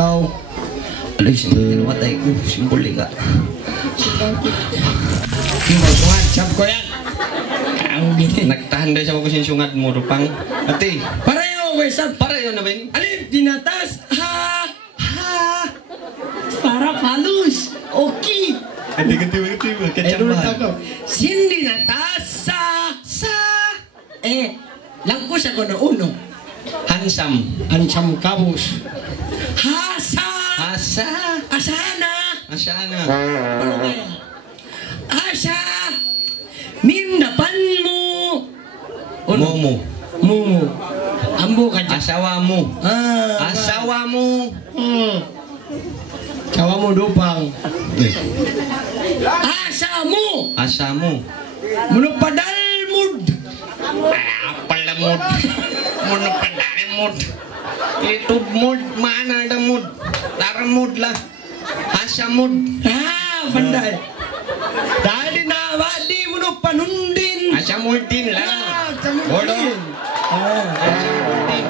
ikaw. Alis, matay ko. Simboli ka. Sungat, sab ko yan. Ang gini. Nagtahan dahil sa mga sungad mo, Rupang. Ate. Pareho, may sab. Pareho na, Ben. Alin, dinatas. Ha! Ha! Para palus. Okay. Ganti-ganti. Sindi natas sa. Langkus ako na uno. Hansam. Ansam kabus. Hasa. Asana. Asyana. Asa. Mindapan mo. Mumu. Ambo ka dyan. Asawa mo. Asawa mo. Sawa mo dupang. Asa mo. Munupadalmud. Palamod. Munupadalmud. Itu mood. Mana ada mood? Taramud lah. Asamud. Pandai. Dali na wadi munupanundin. Asamudin lah. Asamudin. Asamudin.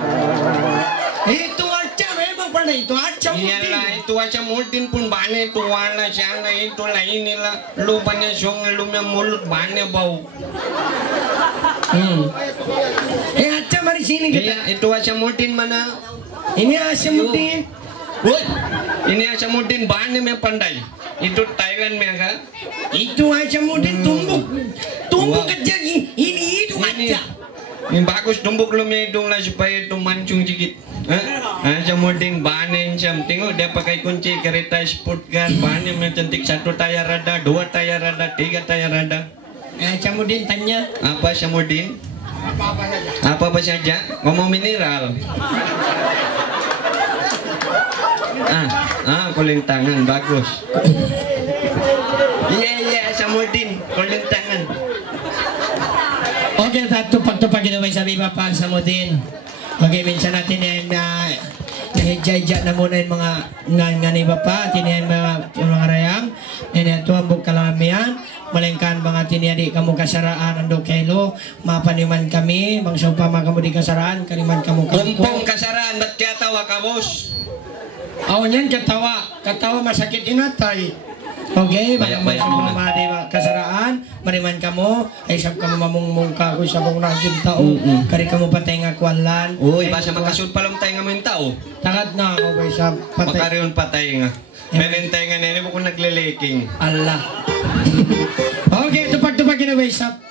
Itu aja memang pandai itu aja. Iyalah itu Asamudin pun banyak itu warna siang itu lah inilah lu banyak sungai lu yang mulut banyak bau. Aja mari sini kita. Iya itu Asamudin mana? Ini Asamudin. Woi, ini Asamudin banyak yang pandai. Itu Thailand mereka. Itu Asamudin tumbuk kerja ini itu aja. Ini bagus tumbuk lu hidung lah supaya itu mancung sedikit. Asamudin banyak jam. Tengok dia pakai kunci kereta sport car banyak yang cantik. 1 tayar ada, 2 tayar ada, 3 tayar ada. Asamudin tanya. Apa Asamudin? Apa saja? Ngomong mineral. Kuling tangan bagus. Iya Asamudin kuling tangan. Oke, tupak-tupak kita may sabi Bapak Asamudin. Oke, minsan natin yan na nahijay-jay na muna yung mga ngani Bapak, tinihan mga rayang, ito ang bukkalamian, malengkan mga tiniyadi kamu kasaraan ando kailo, mapaniman kami, bang sa upama kamu di kasaraan, kaniman kamu kumpong kasaraan, ba't kaya tawa ka, boss? Niyan katawa masakit inatay. Okay, bayang muna. Madi kasaraan, mariman kamu, ay sab kamu mamungmung ka ko sa bong rajin tao, kari kamu patay nga kwalan. Uy, basta makasud pa lang tayo nga mga tao. Takad na ako kay sa patay. Makariyon patay nga. Menentay nga nene mo kung nagliliking. Allah. Okay, tupak-tupak na way sab.